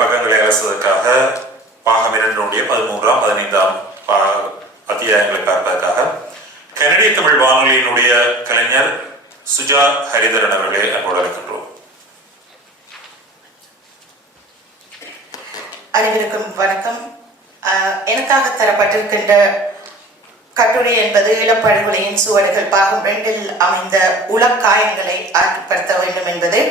பக்கங்களை அலசுவதற்காக பாகம் 2 13ஆம் 15ஆம் அத்தியாயங்களை பார்ப்பதற்காக கனடிய தமிழ் வானொலியினுடைய கலைஞர் சுஜா ஹரிதரன் அவர்களே அன்போடு அழைக்கின்றோம். அனைவருக்கும் வணக்கம். எனக்காக தரப்பட்டிருக்கின்ற கட்டுரை என்பது இளப்படுகொலையின் சுவடுகள் பாகம் 2 அமைந்த உளக்காயங்களை ஆற்றுப்படுத்த வேண்டும் என்பது.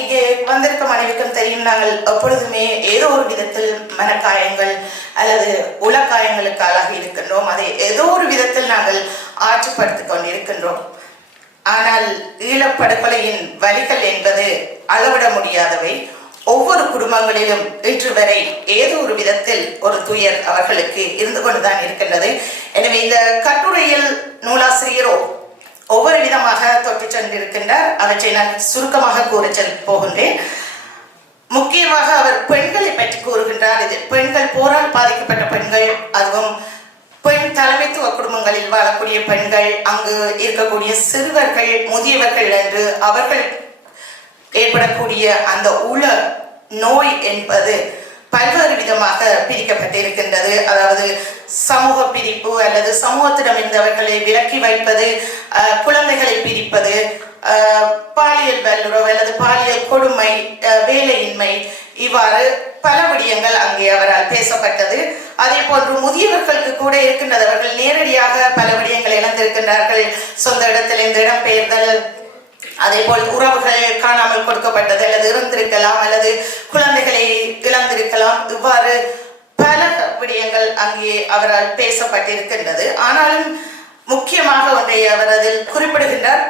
இங்கே வந்திருக்கும் அனைவருக்கும் தெரியும், நாங்கள் எப்பொழுதுமே ஏதோ ஒரு விதத்தில் மனக்காயங்கள் அல்லது உளக்காயங்களுக்கு ஆளாகி இருக்கின்றோம். அதை ஏதோ ஒரு விதத்தில் நாங்கள் ஆற்றுப்படுத்திக் கொண்டிருக்கின்றோம். ஆனால் ஈழப்படுகொலையின் வலிகள் என்பது அளவிட முடியாதவை. ஒவ்வொரு குடும்பங்களிலும் இன்று வரை ஏதோ ஒரு விதத்தில் ஒரு துயர் அவர்களுக்கு இருந்து கொண்டுதான் இருக்கின்றது. எனவே இந்த கட்டுரையில் நூலாசிரியரோ ஒவ்வொரு விதமாக தொட்டு சென்றிருக்கின்றார். அவற்றை நான் சுருக்கமாக கூற போகின்றேன். முக்கியமாக அவர் பெண்களை பற்றி கூறுகின்றார். இது பெண்கள், போரால் பாதிக்கப்பட்ட பெண்கள், அதுவும் பெண் தலைமைத்துவ குடும்பங்களில் வாழக்கூடிய பெண்கள், அங்கு இருக்கக்கூடிய சிறுவர்கள், முதியவர்கள் என்று அவர்கள் ஏற்படக்கூடிய அந்த உள நோய் என்பது பல்வேறு விதமாக பிரிக்கப்பட்டிருக்கின்றது. அதாவது சமூக பிரிப்பு அல்லது சமூகத்திடம் இருந்தவர்களை விலக்கி வைப்பது, குழந்தைகளை பிரிப்பது, பாலியல் வல்லுறவு அல்லது பாலியல் கொடுமை, வேலையின்மை, இவ்வாறு பல விடயங்கள் அங்கே அவரால் பேசப்பட்டது. அதே போன்று முதியவர்களுக்கு கூட இருக்கின்றது. அவர்கள் நேரடியாக பல விடயங்களை இழந்திருக்கின்றார்கள். சொந்த இடத்தில் இந்த இடம்பெயர்தல், அதே போல் உறவுகள் காணாமல் கொடுக்கப்பட்டது அல்லது இறந்திருக்கலாம் அல்லது குழந்தைகளை இழந்திருக்கலாம். இவ்வாறு பல விடயங்கள் அங்கே அவரால் பேசப்பட்டிருக்கின்றது. ஆனாலும் முக்கியமாக ஒன்றை அவர் அதில் குறிப்பிடுகின்றார்.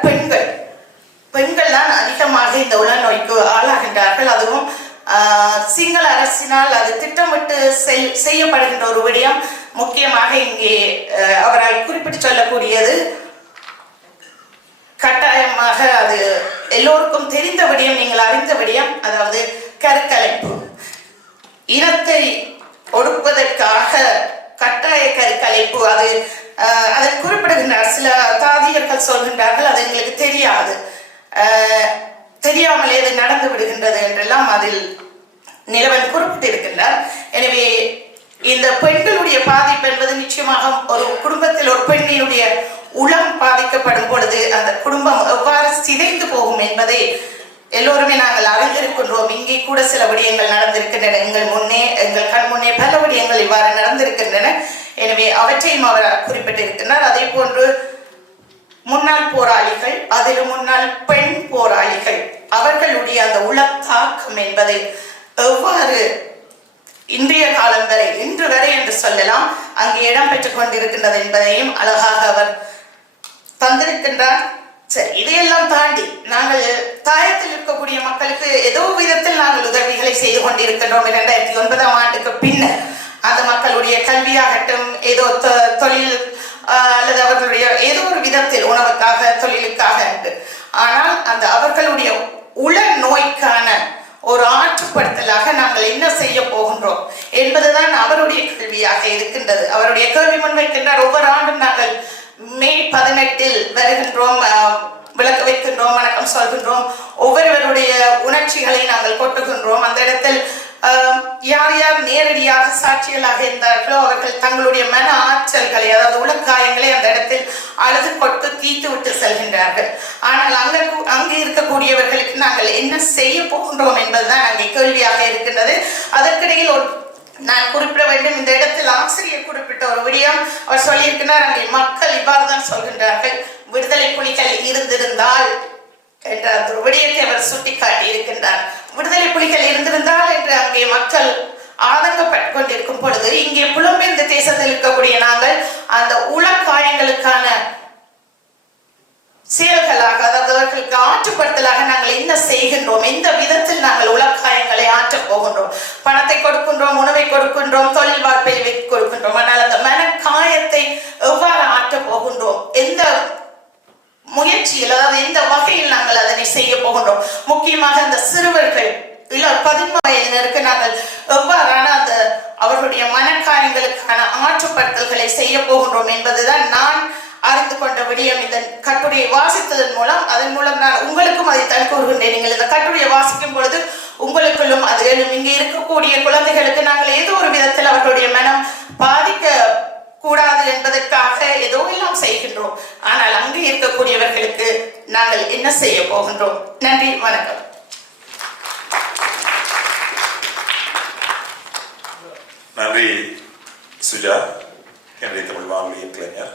பெண்கள் தான் அதிகமாக இந்த உளநோய்க்கு ஆளாகின்றார்கள். அதுவும் சிங்கள அரசினால் அது திட்டமிட்டு செய்யப்படுகின்ற ஒரு விடயம். முக்கியமாக இங்கே அவரால் குறிப்பிட்டு சொல்லக்கூடியது, கட்டாயமாக அது எல்லோருக்கும் தெரிந்த விடயம், நீங்கள் அறிந்த விடயம், அதாவது கருக்கலைப்பு. இனத்தை ஒடுக்குவதற்காக கட்டாய கருக்கலைப்பு. அது அதை குறிப்பிடுகின்றார். சில தாதியர்கள் சொல்கின்றார்கள் அது எங்களுக்கு தெரியாது, தெரியாமலே அது நடந்து விடுகின்றது என்றெல்லாம் அதில் நிலவன் குறிப்பிட்டிருக்கின்றார். எனவே இந்த பெண்களுடைய பாதிப்பு என்பது நிச்சயமாக ஒரு குடும்பத்தில் ஒரு பெண்ணினுடைய உளம் பாதிக்கப்படும் பொழுது அந்த குடும்பம் எவ்வாறு சிதைந்து போகும் என்பதை எல்லோருமே நாங்கள் அறிந்திருக்கின்றோம். இங்கே கூட சில விடயங்கள் நடந்திருக்கின்றன. எங்கள் கண் முன்னே பல விடயங்கள் இவ்வாறு நடந்திருக்கின்றன. எனவே அவற்றையும் அவர் குறிப்பிட்டிருக்கின்றார். அதே போன்று முன்னாள் போராளிகள், அதிலும் முன்னாள் பெண் போராளிகள், அவர்களுடைய அந்த உளத்தாக்கம் என்பது எவ்வாறு இன்றைய காலம் வரை, இன்று வரை என்று சொல்லலாம், அங்கே இடம்பெற்றுக் கொண்டிருக்கின்றது என்பதையும் அழகாக அவர் தந்திருக்கின்றார். சரி, இதையெல்லாம் தாண்டி நாங்கள் தாயத்தில் இருக்கக்கூடிய மக்களுக்கு ஏதோ விதத்தில் நாங்கள் உதவிகளை செய்து கொண்டிருக்கின்றோம். 2009ஆம் ஆண்டுக்கு பின்னர் அந்த மக்களுடைய கல்வியாகட்டும், ஏதோ தொழில் அல்லது அவர்களுடைய ஏதோ ஒரு விதத்தில் உணவுக்காக, தொழிலுக்காக என்று. ஆனால் அந்த அவர்களுடைய உள நோய்க்கான ஒரு ஆற்றுப்படுத்தலாக நாங்கள் என்ன செய்ய போகின்றோம் என்பதுதான் அவருடைய கேள்வியாக இருக்கின்றது. அவருடைய கேள்வி முன்வைக்கின்றார். ஒவ்வொரு ஆண்டும் நாங்கள் மே 18 வருகின்றோம், விளக்கு வைக்கின்றோம், வணக்கம் சொல்கின்றோம், ஒவ்வொருவருடைய உணர்ச்சிகளை நாங்கள் கொட்டுகின்றோம். அந்த இடத்தில் யார் யார் நேரடியாக சாட்சிகளாக இருந்தார்களோ அவர்கள் தங்களுடைய மன ஆற்றல்களை, அதாவது உளக்காயங்களை அந்த இடத்தில் அழுது கொட்டு தீர்த்து விட்டு செல்கின்றார்கள். ஆனால் அங்கே இருக்கக்கூடியவர்களுக்கு நாங்கள் என்ன செய்ய போகின்றோம் என்பதுதான் அங்கே கேள்வியாக இருக்கின்றது. அதற்கிடையில் நான் குறிப்பிட வேண்டும், இந்த இடத்தில் ஆசிரியர் குறிப்பிட்ட ஒரு விடயம் அவர் சொல்லியிருக்கிறார். அங்கே மக்கள் இவ்வாறு தான் சொல்கின்றார்கள், விடுதலை புலிகள் இருந்திருந்தால் என்ற அந்த விடயத்தை அவர் சுட்டிக்காட்டி இருக்கின்றார். விடுதலை புலிகள் இருந்திருந்தால் என்று அங்கே மக்கள் ஆதங்கப்பட்டு கொண்டிருக்கும் பொழுது, இங்கே புலம்பெயர்ந்த தேசத்தில் இருக்கக்கூடிய நாங்கள் அந்த உளக்காயங்களுக்கான செயல்களாக, அதாவது அவர்களுக்கு ஆற்றுப்படுத்தலாக நாங்கள் என்ன செய்கின்றோம், எந்த விதத்தில் நாங்கள் உளக்காயங்களை ஆற்றப் போகின்றோம். பணத்தை கொடுக்கின்றோம், உணவை கொடுக்கின்றோம், தொழில் வாய்ப்பை கொடுக்கின்றோம். ஆனால் அந்த மனக்காயத்தை எவ்வாறு ஆற்றப் போகின்றோம், எந்த முயற்சியில், அதாவது எந்த வகையில் நாங்கள் அதனை செய்ய போகின்றோம். முக்கியமாக அந்த சிறுவர்கள் 15 வயதினருக்கு நாங்கள் எவ்வாறான அந்த அவர்களுடைய மனக்காயங்களுக்கான ஆற்றுப்படுத்தல்களை செய்ய போகின்றோம் என்பதுதான் நான் அறிந்து கொண்ட விடயம். இந்த கட்டுரையை வாசித்ததன் மூலம், அதன் மூலம் நான் உங்களுக்கும் அதை தன் கூறுகின்றேன். நீங்கள் இந்த கட்டுரையை வாசிக்கும் பொழுது உங்களுக்குள்ளும் அது மேலும் இங்கே இருக்கக்கூடிய குழந்தைகளுக்கு நாங்கள் ஏதோ ஒரு விதத்தில் அவர்களுடைய மனம் பாதிக்க கூடாது என்பதற்காக ஏதோ எல்லாம் செய்கின்றோம். ஆனால் அங்கு இருக்கக்கூடியவர்களுக்கு நாங்கள் என்ன செய்ய போகின்றோம்? நன்றி, வணக்கம். நன்றி சுஜா, கனடிய தமிழ் வானொலியின் கலைஞர்.